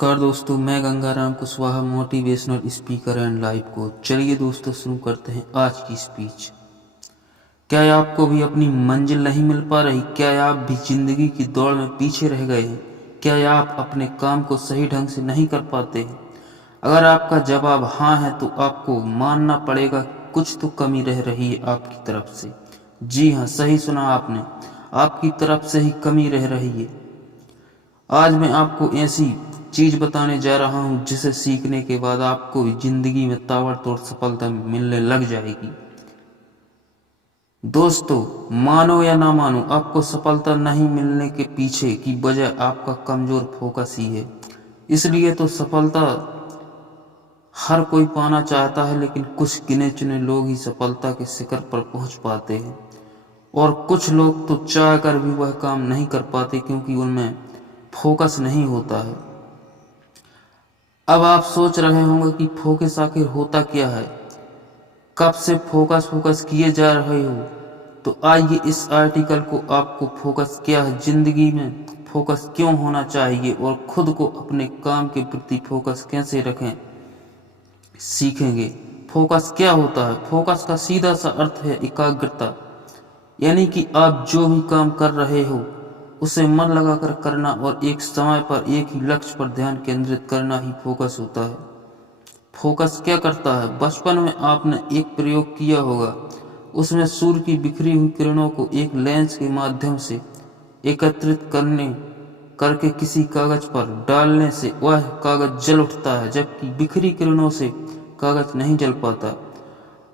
नमस्कार दोस्तों, मैं Gangaram Kushwaha, motivational speaker and life coach. चलिए दोस्तों, शुरू करते हैं आज की स्पीच। क्या आपको भी अपनी मंजिल नहीं मिल पा रही? क्या आप भी जिंदगी की दौड़ में पीछे रह गए हैं? क्या आप अपने काम को सही ढंग से नहीं कर पाते हैं? अगर आपका जवाब हाँ है तो आपको मानना पड़ेगा कुछ तो कमी रह रही है आपकी तरफ से। जी हाँ, सही सुना आपने, आपकी तरफ से ही कमी रह रही है। आज मैं आपको ऐसी चीज बताने जा रहा हूं जिसे सीखने के बाद आपको जिंदगी में ताबड़तोड़ सफलता मिलने लग जाएगी। दोस्तों, मानो या ना मानो, आपको सफलता नहीं मिलने के पीछे की वजह आपका कमजोर फोकस ही है। इसलिए तो सफलता हर कोई पाना चाहता है, लेकिन कुछ गिने चुने लोग ही सफलता के शिखर पर पहुंच पाते हैं और कुछ लोग तो चाह कर भी वह काम नहीं कर पाते क्योंकि उनमें फोकस नहीं होता है। अब आप सोच रहे होंगे कि फोकस आखिर होता क्या है, कब से फोकस किए जा रहे हो। तो आइए इस आर्टिकल को आपको फोकस क्या है, जिंदगी में फोकस क्यों होना चाहिए और खुद को अपने काम के प्रति फोकस कैसे रखें सीखेंगे। फोकस क्या होता है? फोकस का सीधा सा अर्थ है एकाग्रता, यानी कि आप जो भी काम कर रहे हो उसे मन लगाकर करना और एक समय पर एक ही लक्ष्य पर ध्यान केंद्रित करना ही फोकस होता है। फोकस क्या करता है? बचपन में आपने एक प्रयोग किया होगा, उसमें सूर्य की बिखरी हुई किरणों को एक लेंस के माध्यम से एकत्रित करके किसी कागज पर डालने से वह कागज जल उठता है, जबकि बिखरी किरणों से कागज नहीं जल पाता।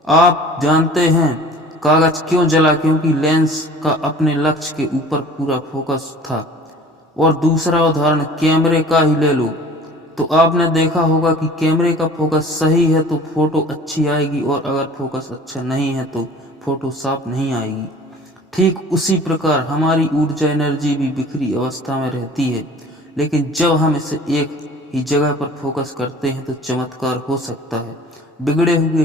आप जानते हैं कागज क्यों जला? क्योंकि लेंस का अपने लक्ष्य के ऊपर पूरा फोकस था। और दूसरा उदाहरण कैमरे का ही ले लो, तो आपने देखा होगा कि कैमरे का फोकस सही है तो फोटो अच्छी आएगी और अगर फोकस अच्छा नहीं है तो फोटो साफ नहीं आएगी। ठीक उसी प्रकार हमारी ऊर्जा एनर्जी भी बिखरी अवस्था में रहती है, लेकिन जब हम इसे एक ही जगह पर फोकस करते हैं तो चमत्कार हो सकता है। बिगड़े हुए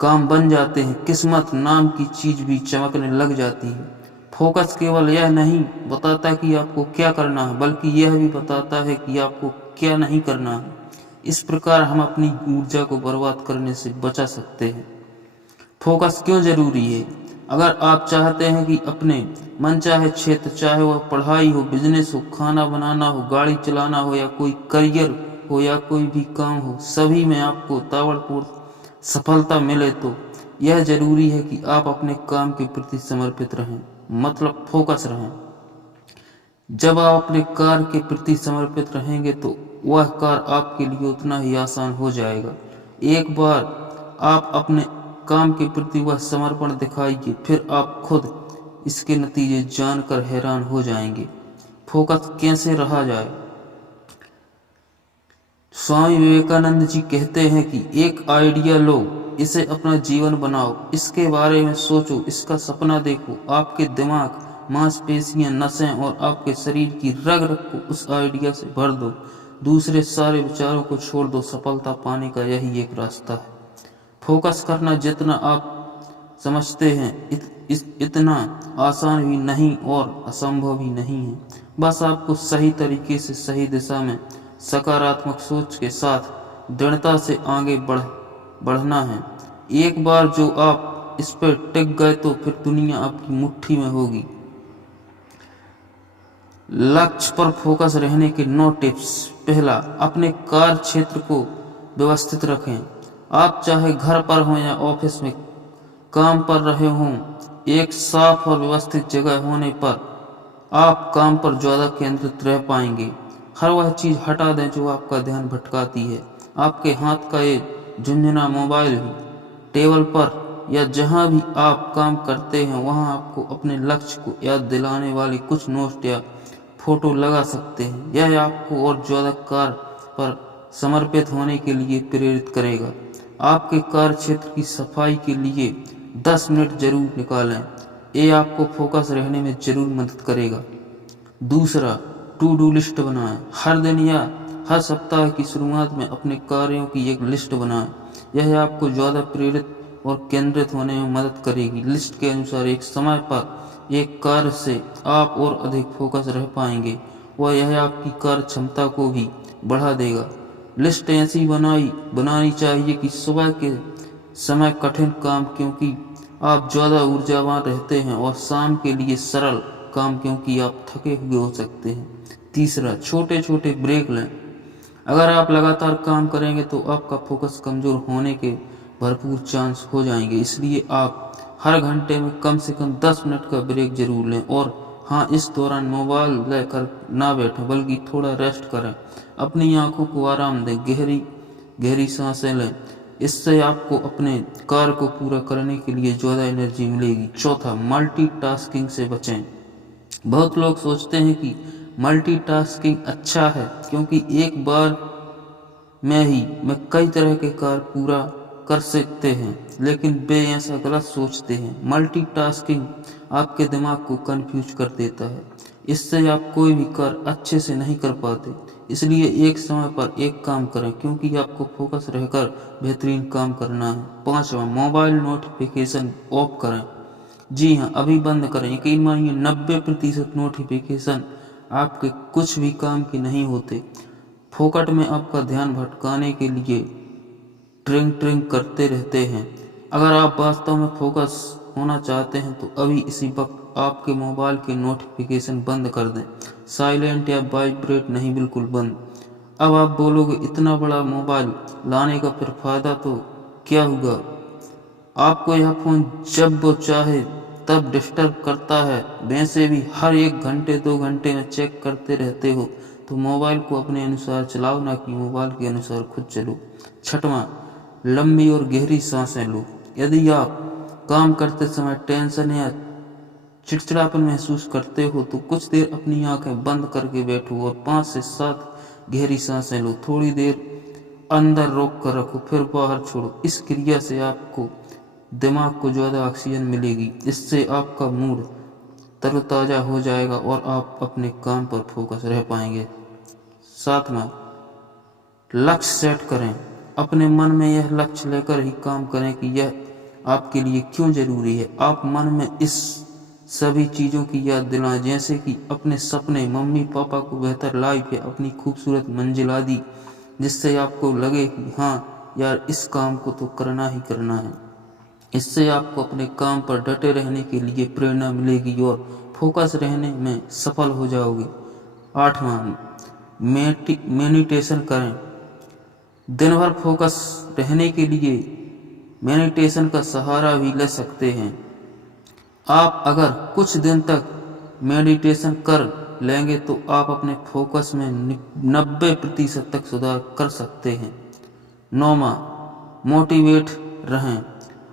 काम बन जाते हैं, किस्मत नाम की चीज भी चमकने लग जाती है। फोकस केवल यह नहीं बताता कि आपको क्या करना है, बल्कि यह भी बताता है कि आपको क्या नहीं करना है। इस प्रकार हम अपनी ऊर्जा को बर्बाद करने से बचा सकते हैं। फोकस क्यों जरूरी है? अगर आप चाहते हैं कि अपने मनचाहे क्षेत्र, चाहे वह पढ़ाई हो, बिजनेस हो, खाना बनाना हो, गाड़ी चलाना हो या कोई करियर हो या कोई भी काम हो, सभी में आपको ताबड़तोड़ सफलता मिले, तो यह जरूरी है कि आप अपने काम के प्रति समर्पित रहें, मतलब फोकस रहें। जब आप अपने कार्य के प्रति समर्पित रहेंगे तो वह कार्य आपके लिए उतना ही आसान हो जाएगा। एक बार आप अपने काम के प्रति वह समर्पण दिखाइए, फिर आप खुद इसके नतीजे जानकर हैरान हो जाएंगे। फोकस कैसे रहा जाए? स्वामी विवेकानंद जी कहते हैं कि एक आइडिया लो, इसे अपना जीवन बनाओ, इसके बारे में सोचो, इसका सपना देखो। आपके दिमाग, मांसपेशियां, नसें और आपके शरीर की रग रग को उस आइडिया से भर दो। दूसरे सारे विचारों को छोड़ दो। सफलता पाने का यही एक रास्ता है। फोकस करना जितना आप समझते हैं इतना आसान भी नहीं और असंभव भी नहीं है। बस आपको सही तरीके से सही दिशा में सकारात्मक सोच के साथ दृढ़ता से आगे बढ़ना है। एक बार जो आप इस पर टिक गए तो फिर दुनिया आपकी मुट्ठी में होगी। लक्ष्य पर फोकस रहने के 9 टिप्स। पहला, अपने कार्य क्षेत्र को व्यवस्थित रखें। आप चाहे घर पर हो या ऑफिस में काम कर रहे हों, एक साफ और व्यवस्थित जगह होने पर आप काम पर ज्यादा केंद्रित रह पाएंगे। हर वह चीज हटा दें जो आपका ध्यान भटकाती है। आपके हाथ का ये झुंझुना मोबाइल भी, टेबल पर या जहां भी आप काम करते हैं वहां आपको अपने लक्ष्य को याद दिलाने वाले कुछ नोट या फोटो लगा सकते हैं। यह आपको और ज्यादा कार्य पर समर्पित होने के लिए प्रेरित करेगा। आपके कार्य क्षेत्र की सफाई के लिए 10 मिनट जरूर निकालें, ये आपको फोकस रहने में जरूर मदद करेगा। दूसरा, टू डू लिस्ट बनाएं। हर दिन या हर सप्ताह की शुरुआत में अपने कार्यों की एक लिस्ट बनाएं। यह आपको ज्यादा प्रेरित और केंद्रित होने में मदद करेगी। लिस्ट के अनुसार एक समय पर एक कार्य से आप और अधिक फोकस रह पाएंगे। वह यह आपकी कार्य क्षमता को भी बढ़ा देगा। लिस्ट ऐसी बनानी चाहिए कि सुबह के समय कठिन काम क्योंकि आप ज़्यादा ऊर्जावान रहते हैं और शाम के लिए सरल काम क्योंकि आप थके हुए हो सकते हैं। तीसरा, छोटे छोटे ब्रेक लें। अगर आप लगातार काम करेंगे तो आपका फोकस कमज़ोर होने के भरपूर चांस हो जाएंगे, इसलिए आप हर घंटे में कम से कम 10 मिनट का ब्रेक जरूर लें। और हाँ, इस दौरान मोबाइल लेकर ना बैठें बल्कि थोड़ा रेस्ट करें, अपनी आंखों को आराम दें, गहरी गहरी सांसें लें। इससे आपको अपने कार्य को पूरा करने के लिए ज़्यादा एनर्जी मिलेगी। चौथा, मल्टीटास्किंग से बचें। बहुत लोग सोचते हैं कि मल्टीटास्किंग अच्छा है क्योंकि एक बार में कई तरह के कार्य पूरा कर सकते हैं, लेकिन वे ऐसा गलत सोचते हैं। मल्टीटास्किंग आपके दिमाग को कंफ्यूज कर देता है, इससे आप कोई भी कार्य अच्छे से नहीं कर पाते। इसलिए एक समय पर एक काम करें क्योंकि आपको फोकस रहकर बेहतरीन काम करना है। पांचवा, मोबाइल नोटिफिकेशन ऑफ करें। जी हाँ, अभी बंद करें। यकीन मानिए 90% नोटिफिकेशन आपके कुछ भी काम के नहीं होते, फोकट में आपका ध्यान भटकाने के लिए ट्रिंग ट्रिंग करते रहते हैं। अगर आप वास्तव में फोकस होना चाहते हैं तो अभी इसी वक्त आपके मोबाइल के नोटिफिकेशन बंद कर दें, साइलेंट या वाइब्रेट नहीं, बिल्कुल बंद। अब आप बोलोगे इतना बड़ा मोबाइल लाने का फिर फायदा तो क्या हुआ? आपको यह फोन जब वो चाहे तब डिस्टर्ब करता है, वैसे भी हर 1 घंटे 2 घंटे में चेक करते रहते हो, तो मोबाइल को अपने अनुसार चलाओ, ना कि मोबाइल के अनुसार खुद चलो। छठवां, लंबी और गहरी सांसें लो। यदि आप काम करते समय टेंशन या चिड़चिड़ापन महसूस करते हो तो कुछ देर अपनी आंखें बंद करके बैठो और 5 से 7 गहरी सांसें लो। थोड़ी देर अंदर रोक कर रखो, फिर बाहर छोड़ो। इस क्रिया से आपको दिमाग को ज़्यादा ऑक्सीजन मिलेगी, इससे आपका मूड तरोताज़ा हो जाएगा और आप अपने काम पर फोकस रह पाएंगे। सातवां, लक्ष्य सेट करें। अपने मन में यह लक्ष्य लेकर ही काम करें कि यह आपके लिए क्यों जरूरी है। आप मन में इस सभी चीज़ों की याद दिलाएं, जैसे कि अपने सपने, मम्मी पापा को बेहतर लाइफ या अपनी खूबसूरत मंजिल आदि, जिससे आपको लगे कि हाँ यार, इस काम को तो करना ही करना है। इससे आपको अपने काम पर डटे रहने के लिए प्रेरणा मिलेगी और फोकस रहने में सफल हो जाओगे। आठवां, मेडिटेशन करें। दिन भर फोकस रहने के लिए मेडिटेशन का सहारा भी ले सकते हैं। आप अगर कुछ दिन तक मेडिटेशन कर लेंगे तो आप अपने फोकस में 90% तक सुधार कर सकते हैं। नौवां, मोटिवेट रहें।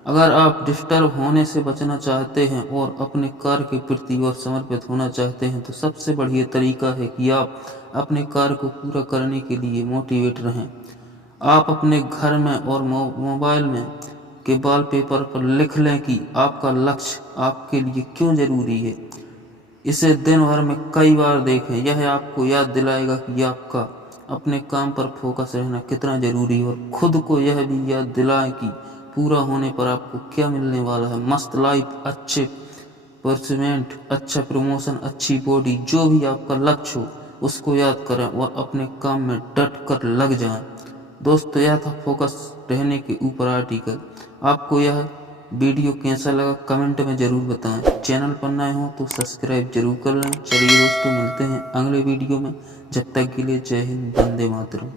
अगर आप डिस्टर्ब होने से बचना चाहते हैं और अपने कार्य के प्रति और समर्पित होना चाहते हैं तो सबसे बढ़िया तरीका है कि आप अपने कार्य को पूरा करने के लिए मोटिवेट रहें। आप अपने घर में और मोबाइल में के वॉलपेपर पर लिख लें कि आपका लक्ष्य आपके लिए क्यों जरूरी है। इसे दिन भर में कई बार देखें, यह आपको याद दिलाएगा कि आपका अपने काम पर फोकस रहना कितना जरूरी है। और खुद को यह भी याद दिलाएं कि पूरा होने पर आपको क्या मिलने वाला है। मस्त लाइफ, अच्छे परसेंट, अच्छा प्रमोशन, अच्छी बॉडी, जो भी आपका लक्ष्य हो उसको याद करें और अपने काम में डट कर लग जाएं। दोस्तों, यह था फोकस रहने के ऊपर आर्टिकल। आपको यह वीडियो कैसा लगा कमेंट में ज़रूर बताएं। चैनल पर नए हो तो सब्सक्राइब जरूर कर लें। चलिए दोस्तों, मिलते हैं अगले वीडियो में। जब तक के लिए जय हिंद, वंदे मातरम।